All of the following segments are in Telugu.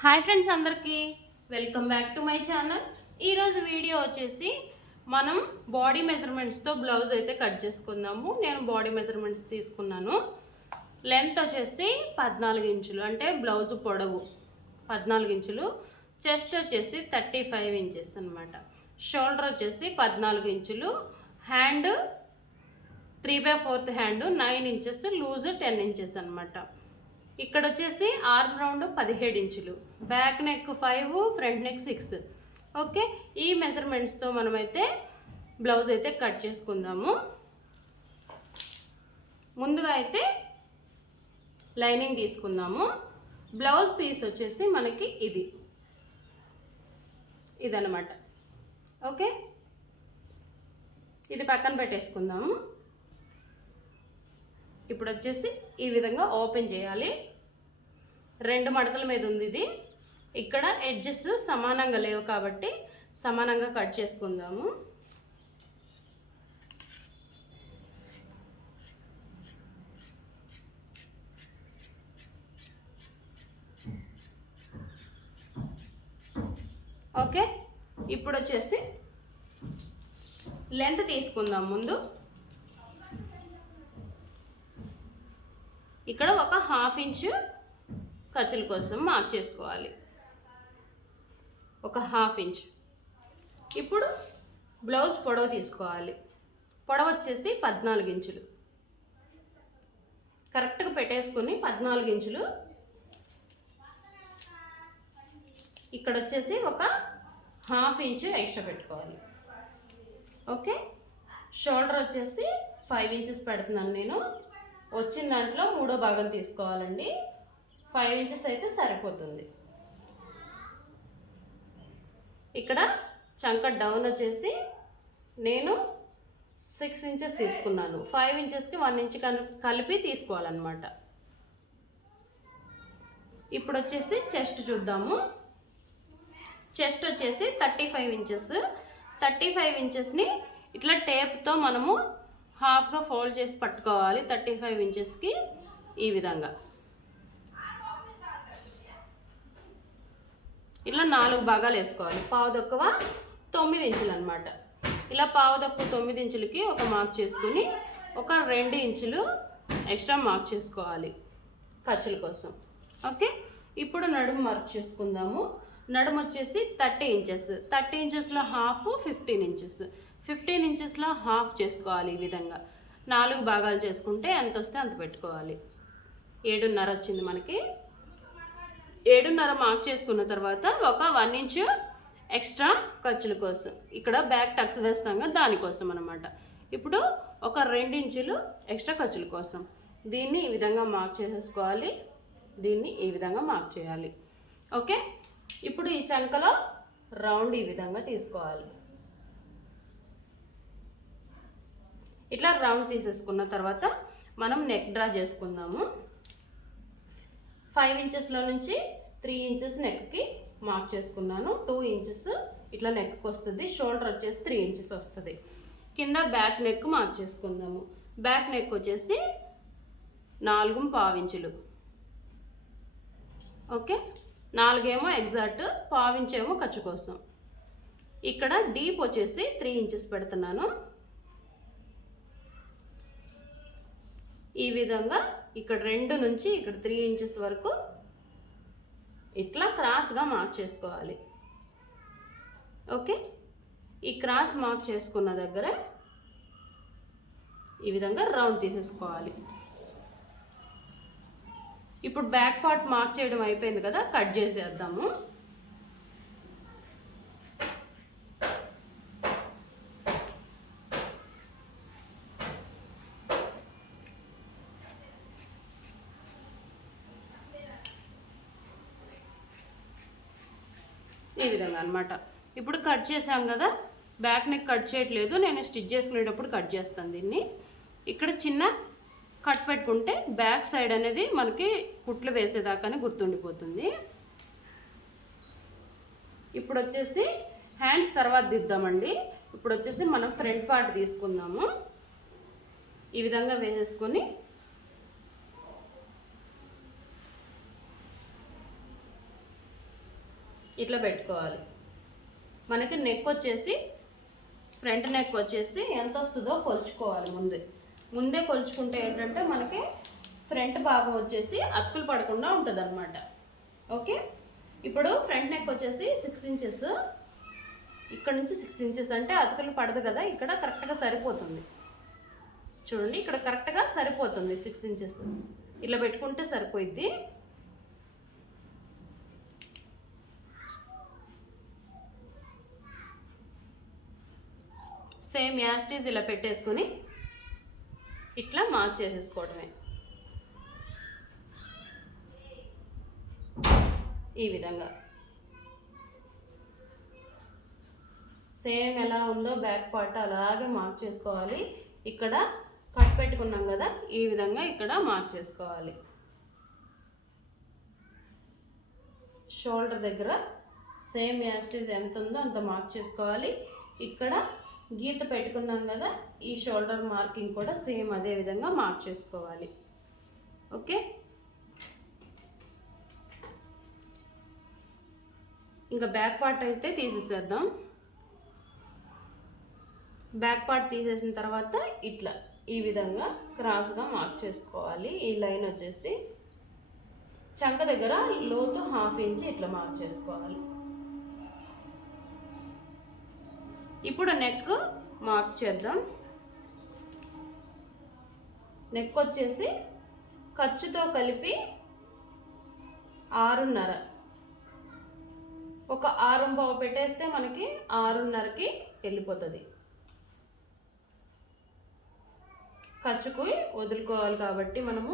హాయ్ ఫ్రెండ్స్ అందరికీ. Welcome back to my channel. ఈరోజు వీడియో వచ్చేసి మనం బాడీ మెజర్మెంట్స్తో బ్లౌజ్ అయితే కట్ చేసుకుందాము. నేను బాడీ మెజర్మెంట్స్ తీసుకున్నాను. లెంత్ వచ్చేసి పద్నాలుగు ఇంచులు అంటే బ్లౌజ్ పొడవు పద్నాలుగు ఇంచులు. చెస్ట్ వచ్చేసి థర్టీ ఫైవ్ ఇంచెస్ అనమాట షోల్డర్ వచ్చేసి పద్నాలుగు ఇంచులు. Hand three by fourth hand nine inches loose ten inches అనమాట ఇక్కడ వచ్చేసి ఆర్మ్ రౌండ్ పదిహేడు ఇంచులు. Back neck five front neck six okay ఈ మెజర్మెంట్స్తో మనమైతే బ్లౌజ్ అయితే కట్ చేసుకుందాము. ముందుగా అయితే లైనింగ్ తీసుకుందాము. బ్లౌజ్ పీస్ వచ్చేసి మనకి ఇది. ఇదనమాట ఓకే ఇది పక్కన పెట్టేసుకుందాము. ఇప్పుడు వచ్చేసి ఈ విధంగా ఓపెన్ చేయాలి. రెండు మడతల మీద ఉంది ఇది. ఇక్కడ ఎడ్జెస్ సమానంగా లేవు కాబట్టి సమానంగా కట్ చేసుకుందాము. ఓకే? ఇప్పుడు వచ్చేసి లెంత్ తీసుకుందాం ముందు. ఇక్కడ ఒక హాఫ్ ఇంచు ఖర్చుల కోసం మార్క్ చేసుకోవాలి. ఒక హాఫ్ ఇంచ్. ఇప్పుడు బ్లౌజ్ పొడవు తీసుకోవాలి. పొడవు వచ్చేసి పద్నాలుగు ఇంచులు. కరెక్ట్గా పెట్టేసుకుని పద్నాలుగు ఇంచులు. ఇక్కడ వచ్చేసి ఒక హాఫ్ ఇంచు ఎక్స్ట్రా పెట్టుకోవాలి. ఓకే? షోల్డర్ వచ్చేసి ఫైవ్ ఇంచెస్ పెడుతున్నాను నేను. వచ్చిన దాంట్లో మూడో భాగం తీసుకోవాలండి. ఫైవ్ ఇంచెస్ అయితే సరిపోతుంది. ఇక్కడ చంక డౌన్ వచ్చేసి నేను సిక్స్ ఇంచెస్ తీసుకున్నాను. ఫైవ్ ఇంచెస్కి వన్ ఇంచ్ కలిపి తీసుకోవాలన్నమాట. ఇప్పుడు వచ్చేసి చెస్ట్ చూద్దాము. చెస్ట్ వచ్చేసి thirty five inches thirty five ఇంచెస్ని ఇట్లా టేప్తో మనము హాఫ్గా ఫోల్డ్ చేసి పట్టుకోవాలి థర్టీ ఫైవ్ ఇంచెస్కి ఈ విధంగా. ఇలా నాలుగు భాగాలు వేసుకోవాలి. పావు దక్కువ తొమ్మిది ఇంచులు అనమాట ఇలా పావు దక్కువ తొమ్మిది ఇంచులకి ఒక మార్క్ చేసుకుని ఒక రెండు ఇంచులు ఎక్స్ట్రా మార్క్ చేసుకోవాలి ఖర్చుల కోసం. ఓకే? ఇప్పుడు నడుము మార్క్ చేసుకుందాము. నడుము వచ్చేసి థర్టీ ఇంచెస్. థర్టీ ఇంచెస్లో హాఫ్ ఫిఫ్టీన్ ఇంచెస్. ఫిఫ్టీన్ ఇంచెస్లో హాఫ్ చేసుకోవాలి ఈ విధంగా. నాలుగు భాగాలు చేసుకుంటే ఎంత వస్తే అంత పెట్టుకోవాలి. ఏడున్నర వచ్చింది మనకి. ఏడున్నర మార్క్ చేసుకున్న తర్వాత ఒక వన్ ఇంచు ఎక్స్ట్రా ఖర్చుల కోసం. ఇక్కడ బ్యాక్ టక్స్ వేస్తాం కదా దానికోసం అనమాట ఇప్పుడు ఒక రెండు ఇంచులు ఎక్స్ట్రా ఖర్చుల కోసం. దీన్ని ఈ విధంగా మార్క్ చేసేసుకోవాలి. దీన్ని ఈ విధంగా మార్క్ చేయాలి. ఓకే? ఇప్పుడు ఈ చంకలో రౌండ్ ఈ విధంగా తీసుకోవాలి. ఇట్లా రౌండ్ తీసేసుకున్న తర్వాత మనం నెక్ డ్రా చేసుకుందాము. ఫైవ్ ఇంచెస్లో నుంచి త్రీ ఇంచెస్ నెక్కి మార్క్ చేసుకున్నాను. టూ ఇంచెస్ ఇట్లా నెక్కి వస్తుంది. షోల్డర్ వచ్చేసి త్రీ ఇంచెస్ వస్తుంది. కింద బ్యాక్ నెక్ మార్క్ చేసుకుందాము. బ్యాక్ నెక్ వచ్చేసి నాలుగు పావించులు ఓకే నాలుగేమో ఎగ్జాక్ట్ పావించేమో ఖర్చు కోసం. ఇక్కడ డీప్ వచ్చేసి త్రీ ఇంచెస్ పెడుతున్నాను. ఈ విధంగా ఇక్కడ రెండు నుంచి ఇక్కడ త్రీ ఇంచెస్ వరకు ఇట్లా క్రాస్గా మార్క్ చేసుకోవాలి. ఓకే ఈ క్రాస్ మార్క్ చేసుకున్న దగ్గర ఈ విధంగా రౌండ్ తీసేసుకోవాలి. ఇప్పుడు బ్యాక్ పార్ట్ మార్క్ చేయడం అయిపోయింది కదా కట్ చేసేద్దాము. ఈ విధంగా అనమాట ఇప్పుడు కట్ చేసాం కదా బ్యాక్ నెక్ కట్ చేయట్లేదు నేను స్టిచ్ చేసుకునేటప్పుడు కట్ చేస్తాను దీన్ని. ఇక్కడ చిన్న కట్ పెట్టుకుంటే బ్యాక్ సైడ్ అనేది మనకి కుట్లు వేసేదాకానే గుర్తుండిపోతుంది. ఇప్పుడు వచ్చేసి హ్యాండ్స్ తర్వాత దిద్దామండి. ఇప్పుడు వచ్చేసి మనం ఫ్రంట్ పార్ట్ తీసుకుందాము. ఈ విధంగా వేసేసుకొని ఇట్లా పెట్టుకోవాలి. మనకి నెక్ వచ్చేసి ఫ్రంట్ నెక్ వచ్చేసి ఎంత వస్తుందో కొలుచుకోవాలి ముందే. ముందే కొలుచుకుంటే ఏంటంటే మనకి ఫ్రంట్ భాగం వచ్చేసి అతుకులు పడకుండా ఉంటుంది అనమాట ఓకే? ఇప్పుడు ఫ్రంట్ నెక్ వచ్చేసి సిక్స్ ఇంచెస్ ఇక్కడ నుంచి సిక్స్ ఇంచెస్ అంటే అతుకులు పడదు కదా ఇక్కడ కరెక్ట్గా సరిపోతుంది. చూడండి ఇక్కడ కరెక్ట్గా సరిపోతుంది సిక్స్ ఇంచెస్ ఇలా పెట్టుకుంటే సరిపోయిద్ది. సేమ్ యాస్టీజ్ ఇలా పెట్టేసుకొని ఇట్లా మార్క్ చేసేసుకోవడమే. ఈ విధంగా. సేమ్ ఎలా ఉందో బ్యాక్ పార్ట్ అలాగే మార్క్ చేసుకోవాలి. ఇక్కడ కట్ పెట్టుకున్నాం కదా ఈ విధంగా ఇక్కడ మార్క్ చేసుకోవాలి. షోల్డర్ దగ్గర సేమ్ యాస్టీజ్ ఎంత ఉందో అంత మార్క్ చేసుకోవాలి. ఇక్కడ గీత పెట్టుకున్నాం కదా ఈ షోల్డర్ మార్కింగ్ కూడా సేమ్ అదే విధంగా మార్క్ చేసుకోవాలి. ఓకే? ఇంకా బ్యాక్ పార్ట్ అయితే తీసేసేద్దాం. బ్యాక్ పార్ట్ తీసేసిన తర్వాత ఇట్లా ఈ విధంగా క్రాస్గా మార్క్ చేసుకోవాలి. ఈ లైన్ వచ్చేసి చంక దగ్గర లోతు హాఫ్ ఇంచ్ ఇట్లా మార్క్ చేసుకోవాలి. ఇప్పుడు నెక్ మార్క్ చేద్దాం. నెక్ వచ్చేసి ఖర్చుతో కలిపి ఆరున్నర. ఒక ఆరు బావ పెట్టేస్తే మనకి ఆరున్నరకి వెళ్ళిపోతుంది. ఖర్చుకు వదులుకోవాలి కాబట్టి మనము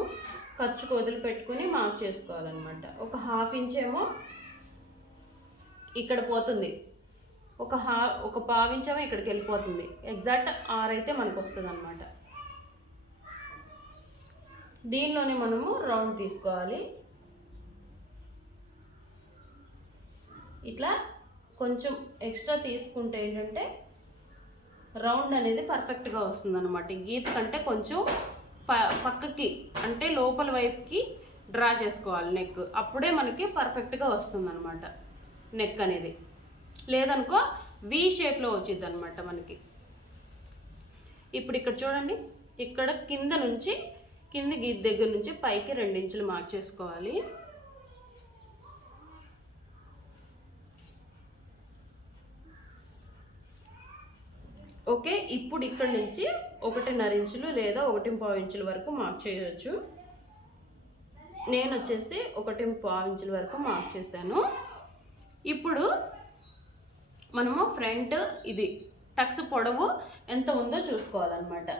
ఖర్చుకు వదిలిపెట్టుకుని మార్క్ చేసుకోవాలన్నమాట. ఒక హాఫ్ ఇంచ్ ఏమో ఇక్కడ పోతుంది. ఒక హా ఒక పావించమో ఇక్కడికి వెళ్ళిపోతుంది. ఎగ్జాక్ట్ ఆరు అయితే మనకు వస్తుంది అనమాట దీనిలోనే మనము రౌండ్ తీసుకోవాలి. ఇట్లా కొంచెం ఎక్స్ట్రా తీసుకుంటే ఏంటంటే రౌండ్ అనేది పర్ఫెక్ట్గా వస్తుంది అనమాట గీత కంటే కొంచెం ప పక్కకి అంటే లోపల వైపుకి డ్రా చేసుకోవాలి నెక్ అప్పుడే మనకి పర్ఫెక్ట్గా వస్తుంది అనమాట నెక్ అనేది. లేదనుకో వి షేప్లో వచ్చింది అనమాట మనకి. ఇప్పుడు ఇక్కడ చూడండి ఇక్కడ కింద నుంచి కింద గీత దగ్గర నుంచి పైకి రెండించులు మార్క్ చేసుకోవాలి. ఓకే ఇప్పుడు ఇక్కడ నుంచి ఒకటిన్నర ఇంచులు లేదా ఒకటి పావు ఇంచుల వరకు మార్క్ చేయవచ్చు నేను వచ్చేసి ఒకటి పావు ఇంచుల వరకు మార్క్ చేశాను. ఇప్పుడు మనము ఫ్రంట్ ఇది టక్స్ పొడవు ఎంత ఉందో చూసుకోవాలన్నమాట.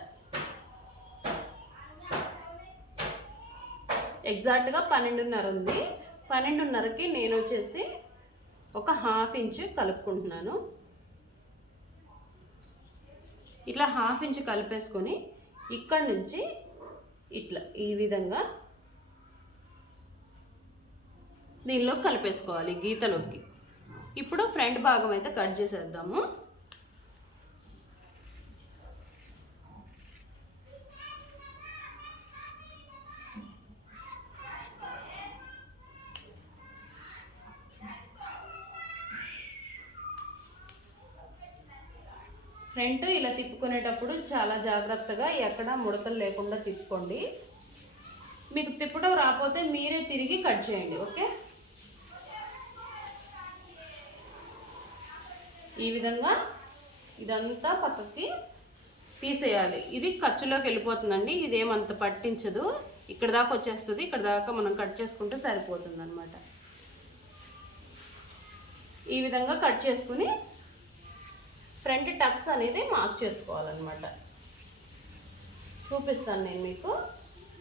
ఎగ్జాక్ట్గా పన్నెండున్నర ఉంది. పన్నెండున్నరకి నేను వచ్చేసి ఒక హాఫ్ ఇంచ్ కలుపుకుంటున్నాను. ఇట్లా హాఫ్ ఇంచ్ కలిపేసుకొని ఇక్కడ నుంచి ఇట్లా ఈ విధంగా దీనిలో కలిపేసుకోవాలి గీతలోకి. ఇప్పుడు ఫ్రంట్ భాగం అయితే కట్ చేసేద్దాము. ఫ్రంట్ ఇలా తిప్పుకునేటప్పుడు చాలా జాగ్రత్తగా ఎక్కడ ముడతలు లేకుండా తిప్పుకోండి. మీకు తిప్పడం రాకపోతే మీరే తిరిగి కట్ చేయండి ఓకే? ఈ విధంగా ఇదంతా పక్కకి తీసేయాలి. ఇది ఖర్చులోకి వెళ్ళిపోతుందండి. ఇదేమంత పట్టించదు. ఇక్కడ దాకా వచ్చేస్తుంది. ఇక్కడ దాకా మనం కట్ చేసుకుంటే సరిపోతుంది అనమాట ఈ విధంగా కట్ చేసుకుని ఫ్రంట్ టక్స్ అనేది మార్క్ చేసుకోవాలన్నమాట. చూపిస్తాను నేను మీకు.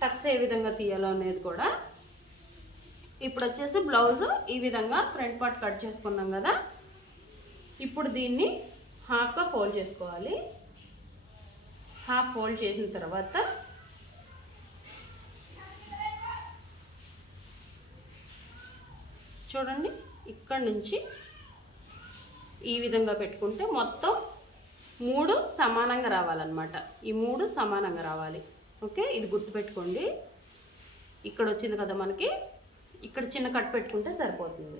టక్స్ ఏ విధంగా తీయాలో అనేది కూడా. ఇప్పుడు వచ్చేసి బ్లౌజ్ ఈ విధంగా ఫ్రంట్ పార్ట్ కట్ చేసుకున్నాం కదా. ఇప్పుడు దీన్ని హాఫ్గా ఫోల్డ్ చేసుకోవాలి. హాఫ్ ఫోల్డ్ చేసిన తర్వాత చూడండి ఇక్కడ నుంచి ఈ విధంగా పెట్టుకుంటే మొత్తం మూడు సమానంగా రావాలన్నమాట. ఈ మూడు సమానంగా రావాలి. ఓకే ఇది గుర్తుపెట్టుకోండి. ఇక్కడ వచ్చింది కదా మనకి. ఇక్కడ చిన్న కట్ పెట్టుకుంటే సరిపోతుంది.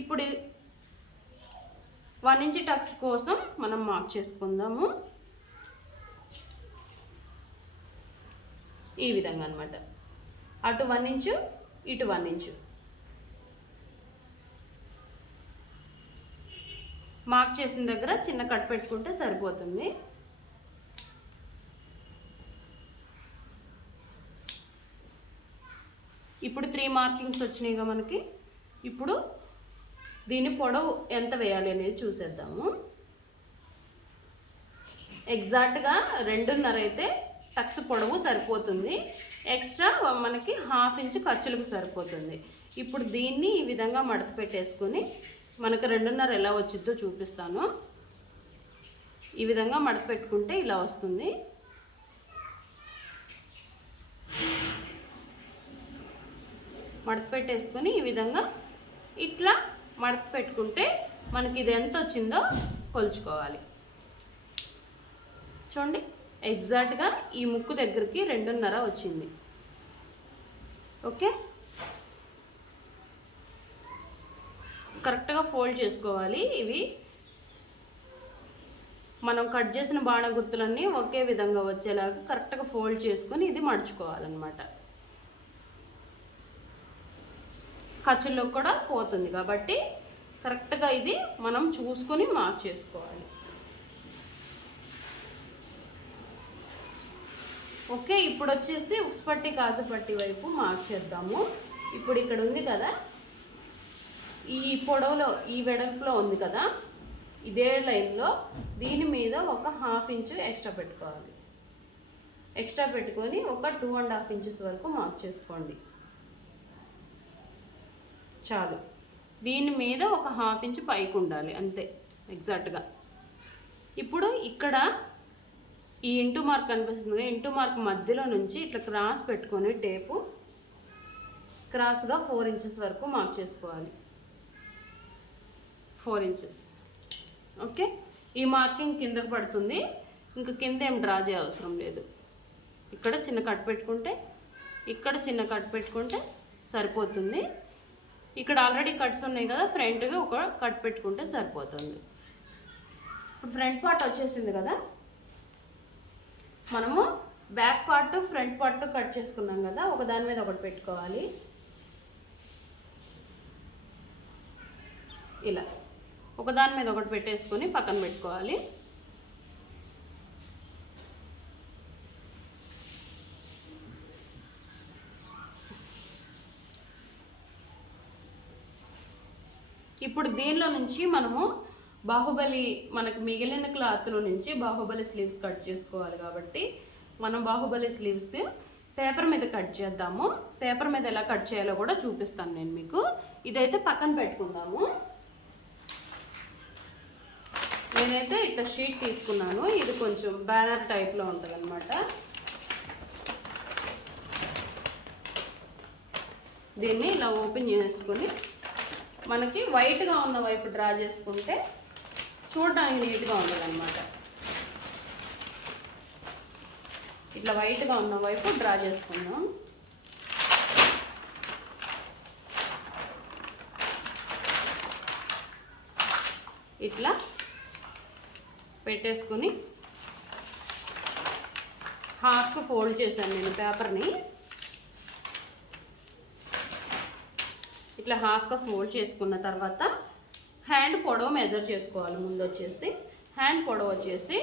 ఇప్పుడు వన్ ఇంచ్ టక్స్ కోసం మనం మార్క్ చేసుకుందాము. ఈ విధంగా అనమాట అటు వన్ ఇంచు ఇటు వన్ ఇంచు. మార్క్ చేసిన దగ్గర చిన్న కట్ పెట్టుకుంటే సరిపోతుంది. ఇప్పుడు త్రీ మార్కింగ్స్ వచ్చినాయిగా మనకి. ఇప్పుడు దీని పొడవు ఎంత వేయాలి అనేది చూసేద్దాము. ఎగ్జాక్ట్గా రెండున్నర అయితే టక్స్ పొడవు సరిపోతుంది. ఎక్స్ట్రా మనకి హాఫ్ ఇంచ్ ఖర్చులకు సరిపోతుంది. ఇప్పుడు దీన్ని ఈ విధంగా మడత పెట్టేసుకొని మనకు రెండున్నర ఎలా వచ్చిద్దో చూపిస్తాను. ఈ విధంగా మడత పెట్టుకుంటే ఇలా వస్తుంది. మడత పెట్టేసుకొని ఈ విధంగా ఇట్లా మడత పెట్టుకుంటే మనకి ఇది ఎంత వచ్చిందో కొలుచుకోవాలి. చూడండి ఎగ్జాక్ట్గా ఈ ముక్కు దగ్గరికి రెండున్నర వచ్చింది. ఓకే? కరెక్ట్గా ఫోల్డ్ చేసుకోవాలి. ఇవి మనం కట్ చేసిన బాణ గుర్తులన్నీ ఒకే విధంగా వచ్చేలాగా కరెక్ట్గా ఫోల్డ్ చేసుకొని ఇది మడుచుకోవాలన్నమాట. ఖర్చుల్లో కూడా పోతుంది. కాబట్టి కరెక్ట్గా ఇది మనం చూసుకొని మార్క్ చేసుకోవాలి. ఓకే ఇప్పుడు వచ్చేసి ఉక్స్పట్టి కాజపట్టి వైపు మార్చేద్దాము ఇప్పుడు ఇక్కడ ఉంది కదా ఈ పొడవులో ఈ వెడల్పులో ఉంది కదా ఇదే లైన్లో దీని మీద ఒక హాఫ్ ఇంచు ఎక్స్ట్రా పెట్టుకోవాలి. ఎక్స్ట్రా పెట్టుకొని ఒక టూ అండ్ హాఫ్ ఇంచెస్ వరకు మార్క్ చేసుకోండి. చాలు. దీని మీద ఒక హాఫ్ ఇంచ్ పైకి ఉండాలి అంతే ఎగ్జాక్ట్గా. ఇప్పుడు ఇక్కడ ఈ ఇంటూ మార్క్ కనిపిస్తుంది. ఇంటూ మార్క్ మధ్యలో నుంచి ఇట్లా క్రాస్ పెట్టుకొని టేపు క్రాస్గా ఫోర్ ఇంచెస్ వరకు మార్క్ చేసుకోవాలి. Four inches. ఓకే? ఈ మార్కింగ్ కిందకు పడుతుంది. ఇంకా కింద ఏం డ్రా చేయవసరం లేదు. ఇక్కడ చిన్న కట్ పెట్టుకుంటే ఇక్కడ చిన్న కట్ పెట్టుకుంటే సరిపోతుంది. ఇక్కడ ఆల్రెడీ కట్స్ ఉన్నాయి కదా ఫ్రంట్గా ఒక కట్ పెట్టుకుంటే సరిపోతుంది. ఇప్పుడు ఫ్రంట్ పార్ట్ వచ్చేసింది కదా? మనము back part front part cut చేసుకున్నాం కదా ఒక దాని మీద ఒకటి పెట్టుకోవాలి. ఇలా. ఒకదాని మీద ఒకటి పెట్టేసుకొని పక్కన పెట్టుకోవాలి. ఇప్పుడు దీనిలో నుంచి మనము బాహుబలి మనకు మిగిలిన క్లాత్లో నుంచి బాహుబలి స్లీవ్స్ కట్ చేసుకోవాలి కాబట్టి మనం బాహుబలి స్లీవ్స్ పేపర్ మీద కట్ చేద్దాము. పేపర్ మీద ఎలా కట్ చేయాలో కూడా చూపిస్తాను నేను మీకు. ఇదైతే పక్కన పెట్టుకుందాము. నేనైతే ఇట్లా షీట్ తీసుకున్నాను. ఇది కొంచెం బ్యానర్ టైప్లో ఉంటుంది అనమాట దీన్ని ఇలా ఓపెన్ చేసుకొని మనకి వైట్గా ఉన్న వైపు డ్రా చేసుకుంటే చూడడానికి నీట్గా ఉండదన్నమాట ఇట్లా వైట్గా ఉన్న వైపు డ్రా చేసుకుందాం. ఇట్లా పెట్టేసుకొని హాఫ్ ఫోల్డ్ చేశాను నేను పేపర్ని ఇట్లా హాఫ్గా ఫోల్డ్ చేసుకున్న తర్వాత హ్యాండ్ పొడవు మెజర్ చేసుకోవాలి ముందు వచ్చేసి. హ్యాండ్ పొడవు వచ్చేసి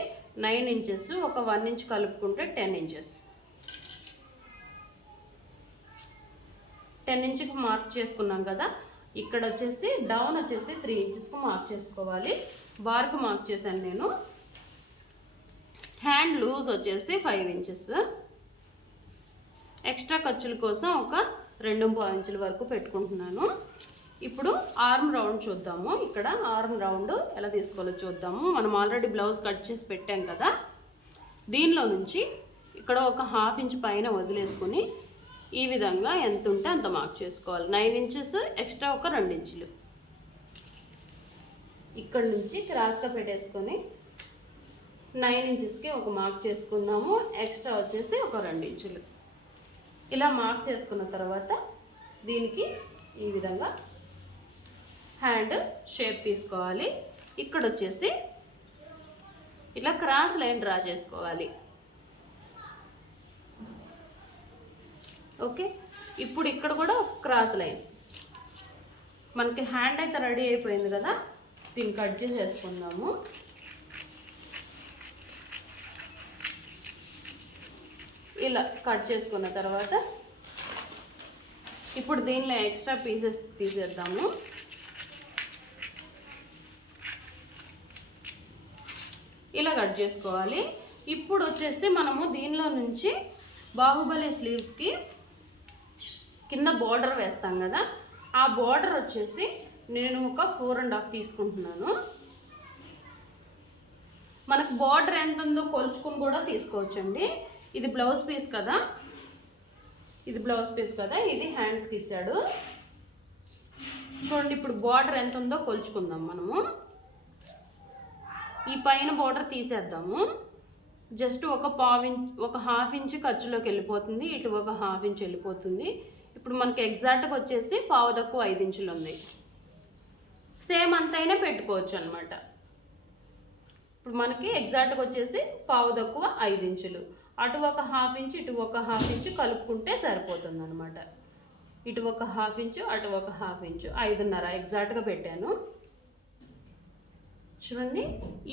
నైన్ ఇంచెస్ ఒక వన్ ఇంచ్ కలుపుకుంటే టెన్ ఇంచెస్ టెన్ ఇంచ్కి మార్క్ చేసుకున్నాం కదా. ఇక్కడ వచ్చేసి డౌన్ వచ్చేసి త్రీ ఇంచెస్కి మార్క్ చేసుకోవాలి. బార్కు మార్క్ చేశాను నేను. హ్యాండ్ లూజ్ వచ్చేసి ఫైవ్ ఇంచెస్ ఎక్స్ట్రా ఖర్చుల కోసం ఒక రెండు ఇంచుల వరకు పెట్టుకుంటున్నాను. ఇప్పుడు ఆర్మ్ రౌండ్ చూద్దాము. ఇక్కడ ఆర్మ్ రౌండ్ ఎలా తీసుకోవాలో చూద్దాము. మనం ఆల్రెడీ బ్లౌజ్ కట్ చేసి పెట్టాం కదా. దీనిలో నుంచి ఇక్కడ ఒక హాఫ్ ఇంచ్ పైన వదిలేసుకొని ఈ విధంగా ఎంత ఉంటే అంత మార్క్ చేసుకోవాలి. నైన్ ఇంచెస్ ఎక్స్ట్రా ఒక రెండు ఇంచులు. ఇక్కడ నుంచి క్రాస్గా పెట్టేసుకొని నైన్ ఇంచెస్కి ఒక మార్క్ చేసుకుందాము. ఎక్స్ట్రా వచ్చేసి ఒక రెండు ఇంచులు. ఇలా మార్క్ చేసుకున్న తర్వాత దీనికి ఈ విధంగా హ్యాండ్ షేప్ తీసుకోవాలి. ఇక్కడ వచ్చేసి ఇట్లా క్రాస్ లైన్ డ్రా చేసుకోవాలి. ఓకే ఇప్పుడు ఇక్కడ కూడా క్రాస్ లైన్ మనకి హ్యాండ్ అయితే రెడీ అయిపోయింది కదా? దీన్ని కట్ చేసేసుకుందాము. ఇలా కట్ చేసుకున్న తర్వాత ఇప్పుడు దీనిలో ఎక్స్ట్రా పీసెస్ తీసేద్దాము. ఇలా కట్ చేసుకోవాలి. ఇప్పుడు వచ్చేసి మనము దీనిలో నుంచి బాహుబలి స్లీవ్స్కి కింద బార్డర్ వేస్తాం కదా. ఆ బార్డర్ వచ్చేసి నేను ఒక ఫోర్ అండ్ హాఫ్ తీసుకుంటున్నాను. మనకు బార్డర్ ఎంత ఉందో కొలుచుకుని కూడా తీసుకోవచ్చండి. ఇది బ్లౌజ్ పీస్ కదా? ఇది బ్లౌజ్ పీస్ కదా? ఇది హ్యాండ్స్కి ఇచ్చాడు. చూడండి ఇప్పుడు బార్డర్ ఎంత ఉందో కొలుచుకుందాం మనము. ఈ పైన బార్డర్ తీసేద్దాము. జస్ట్ ఒక పావు ఇంచ్ ఒక హాఫ్ ఇంచ్ ఖర్చులోకి వెళ్ళిపోతుంది. ఇటు ఒక హాఫ్ ఇంచ్ వెళ్ళిపోతుంది. ఇప్పుడు మనకి ఎగ్జాక్ట్గా వచ్చేసి పావు తక్కువ ఐదు ఇంచులు ఉంది సేమ్ అంతైనా పెట్టుకోవచ్చు అనమాట ఇప్పుడు మనకి ఎగ్జాక్ట్గా వచ్చేసి పావు తక్కువ ఐదు ఇంచులు అటు ఒక హాఫ్ ఇంచ్ ఇటు ఒక హాఫ్ ఇంచ్ కలుపుకుంటే సరిపోతుంది అనమాట ఇటు ఒక హాఫ్ ఇంచు అటు ఒక హాఫ్ ఇంచు. ఐదున్నర ఎగ్జాక్ట్గా పెట్టాను. చూడండి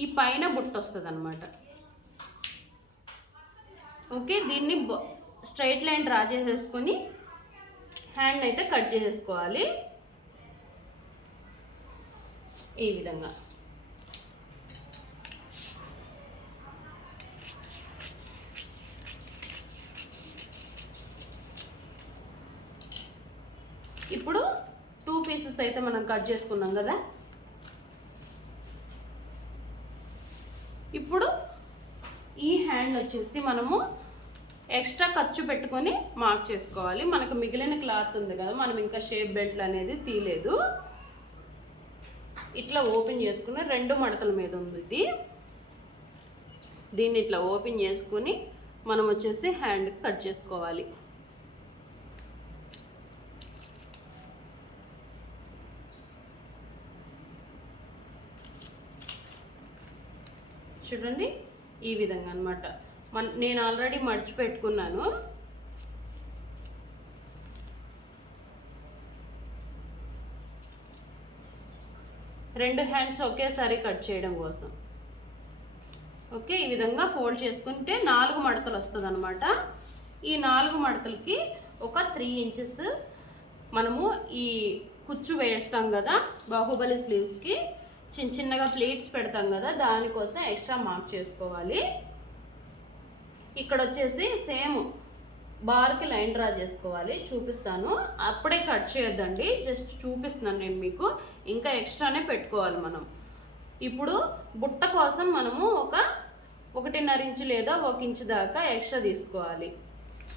ఈ పైన బుట్ట వస్తుంది అనమాట ఓకే దీన్ని స్ట్రైట్ లైన్ డ్రా చేసేసుకొని హ్యాండ్ అయితే కట్ చేసేసుకోవాలి. ఈ విధంగా ఇప్పుడు టూ పీసెస్ అయితే మనం కట్ చేసుకున్నాం కదా. ఇప్పుడు ఈ హ్యాండ్ వచ్చేసి మనము ఎక్స్ట్రా ఖర్చు పెట్టుకొని మార్క్ చేసుకోవాలి. మనకు మిగిలిన క్లాత్ ఉంది కదా మనం ఇంకా షేప్ బెల్ట్ అనేది తీయలేదు. ఇట్లా ఓపెన్ చేసుకుని రెండు మడతల మీద ఉంది ఇది. దీన్ని ఇట్లా ఓపెన్ చేసుకుని మనం వచ్చేసి హ్యాండ్ కట్ చేసుకోవాలి. చూడండి ఈ విధంగా అనమాట మన నేను ఆల్రెడీ మర్చి పెట్టుకున్నాను రెండు హ్యాండ్స్ ఒకేసారి కట్ చేయడం కోసం. ఓకే ఈ విధంగా ఫోల్డ్ చేసుకుంటే నాలుగు మడతలు వస్తుంది అనమాట ఈ నాలుగు మడతలకి ఒక త్రీ ఇంచెస్ మనము ఈ కుచ్చు వేస్తాం కదా బాహుబలి స్లీవ్స్కి చిన్న చిన్నగా ప్లేట్స్ పెడతాం కదా దానికోసం ఎక్స్ట్రా మార్క్ చేసుకోవాలి. ఇక్కడ వచ్చేసి సేమ్ బార్కి లైన్ డ్రా చేసుకోవాలి చూపిస్తాను. అప్పుడే కట్ చేయొద్దండి జస్ట్ చూపిస్తున్నాను నేను మీకు. ఇంకా ఎక్స్ట్రానే పెట్టుకోవాలి మనం. ఇప్పుడు బుట్ట కోసం మనము ఒక ఒకటిన్నర ఇంచు లేదా ఒక ఇంచు దాకా ఎక్స్ట్రా తీసుకోవాలి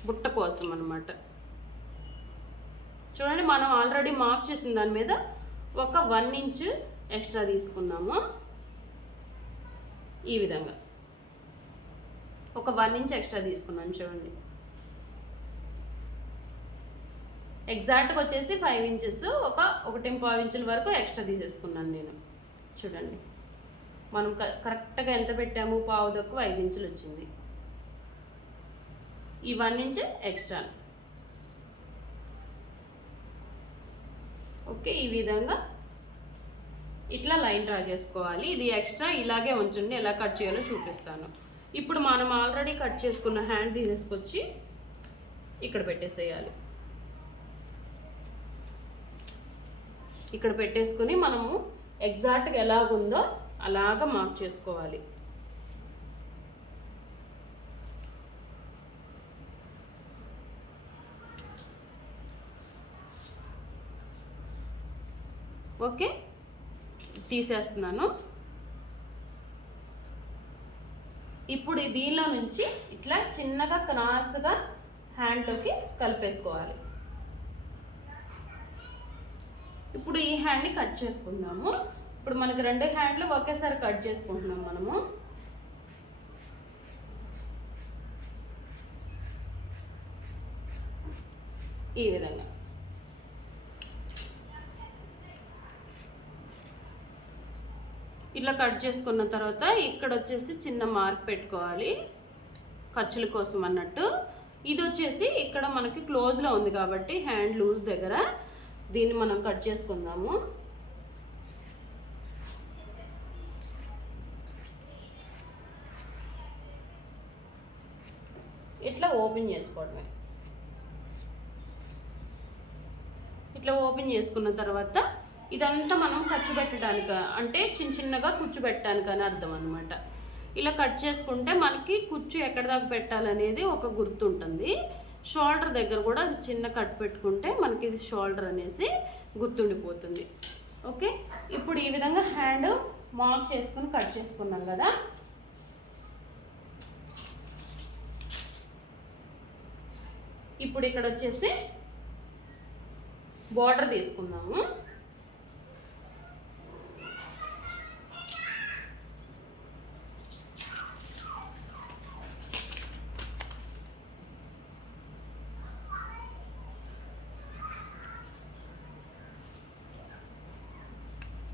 బుట్ట కోసం అనమాట చూడండి మనం ఆల్రెడీ మార్క్ చేసిన దాని మీద ఒక వన్ ఇంచు ఎక్స్ట్రా తీసుకున్నాము. ఈ విధంగా. ఒక వన్ ఇంచ్ ఎక్స్ట్రా తీసుకున్నాను చూడండి. ఎగ్జాక్ట్గా వచ్చేసి ఫైవ్ ఇంచెస్ ఒక ఒకటి పావు ఇంచుల వరకు ఎక్స్ట్రా తీసేసుకున్నాను నేను. చూడండి. మనం క- కరెక్ట్గా ఎంత పెట్టాము? పావు తక్కువ ఐదు ఇంచులు వచ్చింది. ఈ వన్ ఇంచ్ ఎక్స్ట్రా. ఓకే ఈ విధంగా ఇట్లా లైన్ డ్రా చేసుకోవాలి. ఇది ఎక్స్ట్రా ఇలాగే ఉంచండి. ఎలా కట్ చేయాలో చూపిస్తాను. ఇప్పుడు మనం ఆల్రెడీ కట్ చేసుకున్న హ్యాండ్ తీసుకొచ్చి ఇక్కడ పెట్టేసేయాలి. ఇక్కడ పెట్టేసుకుని మనము ఎగ్జాక్ట్గా ఎలాగుందో అలాగ మార్క్ చేసుకోవాలి. ఓకే? తీసేస్తున్నాను. ఇప్పుడు దీనిలో నుంచి ఇట్లా చిన్నగా క్రాస్గా హ్యాండ్లోకి కలిపేసుకోవాలి. ఇప్పుడు ఈ హ్యాండ్ని కట్ చేసుకుందాము. ఇప్పుడు మనకి రెండు హ్యాండ్లు ఒకేసారి కట్ చేసుకుంటున్నాం మనము. ఈ విధంగా. ఇట్లా కట్ చేసుకున్న తర్వాత ఇక్కడ వచ్చేసి చిన్న మార్క్ పెట్టుకోవాలి. ఖర్చుల కోసం అన్నట్టు. ఇది వచ్చేసి ఇక్కడ మనకి క్లోజ్లో ఉంది కాబట్టి హ్యాండ్ లూజ్ దగ్గర. దీన్ని మనం కట్ చేసుకుందాము. ఇట్లా ఓపెన్ చేసుకోవడమే. ఇట్లా ఓపెన్ చేసుకున్న తర్వాత ఇదంతా మనం ఖర్చు పెట్టడానికి అంటే చిన్న చిన్నగా కుచ్చు పెట్టడానికి అని అర్థం అనమాట ఇలా కట్ చేసుకుంటే మనకి కుచ్చు ఎక్కడ దాకా పెట్టాలనేది ఒక గుర్తుంటుంది. షోల్డర్ దగ్గర కూడా అది చిన్న కట్ పెట్టుకుంటే మనకి ఇది షోల్డర్ అనేసి గుర్తుండిపోతుంది. ఓకే? ఇప్పుడు ఈ విధంగా హ్యాండ్ మార్క్ చేసుకుని కట్ చేసుకున్నాం కదా. ఇప్పుడు ఇక్కడ వచ్చేసి బార్డర్ తీసుకుందాము.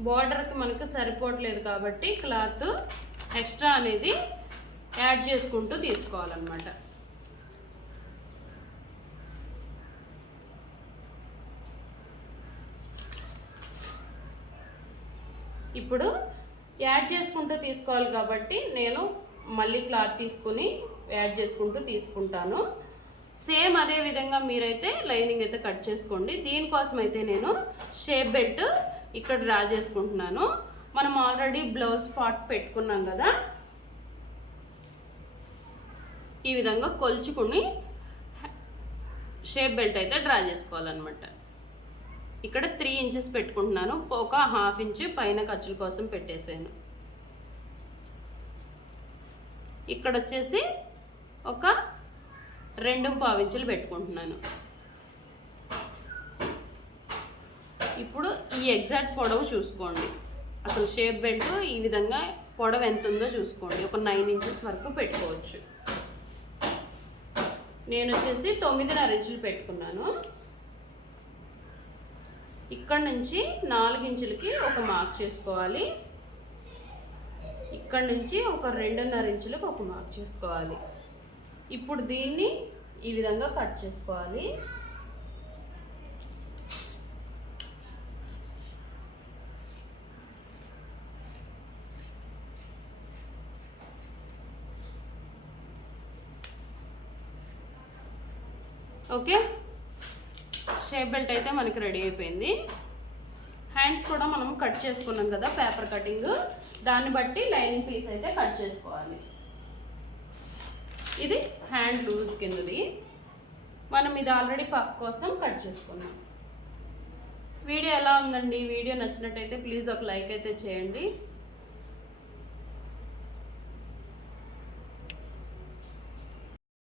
బార్డర్కి మనకు సరిపోవట్లేదు కాబట్టి క్లాత్ ఎక్స్ట్రా అనేది యాడ్ చేసుకుంటూ తీసుకోవాలన్నమాట. ఇప్పుడు యాడ్ చేసుకుంటూ తీసుకోవాలి కాబట్టి నేను మళ్ళీ క్లాత్ తీసుకుని యాడ్ చేసుకుంటూ తీసుకుంటాను. సేమ్ అదే విధంగా మీరైతే లైనింగ్ అయితే కట్ చేసుకోండి. దీనికోసం అయితే నేను షేప్ బెల్ట్ ఇక్కడ డ్రా చేసుకుంటున్నాను. మనం ఆల్రెడీ బ్లౌజ్ పార్ట్ పెట్టుకున్నాం కదా. ఈ విధంగా కొలుచుకుని షేప్ బెల్ట్ అయితే డ్రా చేసుకోవాలన్నమాట. ఇక్కడ త్రీ ఇంచెస్ పెట్టుకుంటున్నాను. ఒక హాఫ్ ఇంచ్ పైన ఖర్చుల కోసం పెట్టేశాను. ఇక్కడ వచ్చేసి ఒక రెండు పావించులు పెట్టుకుంటున్నాను. ఇప్పుడు ఈ ఎగ్జాక్ట్ పొడవు చూసుకోండి. అసలు షేప్ బెల్ట్ ఈ విధంగా పొడవు ఎంత ఉందో చూసుకోండి. ఒక నైన్ ఇంచెస్ వరకు పెట్టుకోవచ్చు. నేను వచ్చేసి తొమ్మిదిన్నర ఇంచులు పెట్టుకున్నాను. ఇక్కడ నుంచి నాలుగు ఇంచులకి ఒక మార్క్ చేసుకోవాలి. ఇక్కడ నుంచి ఒక రెండున్నర ఇంచులకు ఒక మార్క్ చేసుకోవాలి. ఇప్పుడు దీన్ని ఈ విధంగా కట్ చేసుకోవాలి ఓకే షేప్ బెల్ట్ అయితే మనకి రెడీ అయిపోయింది. హ్యాండ్స్ కూడా మనం కట్ చేసుకున్నాం కదా పేపర్ కటింగ్. దాన్ని బట్టి లైనింగ్ పీస్ అయితే కట్ చేసుకోవాలి. ఇది హ్యాండ్ లూజ్ కిందది. మనం ఇది ఆల్రెడీ పఫ్ కోసం కట్ చేసుకున్నాం. వీడియో ఎలా ఉందండి? వీడియో నచ్చినట్టయితే ప్లీజ్ ఒక లైక్ అయితే చేయండి.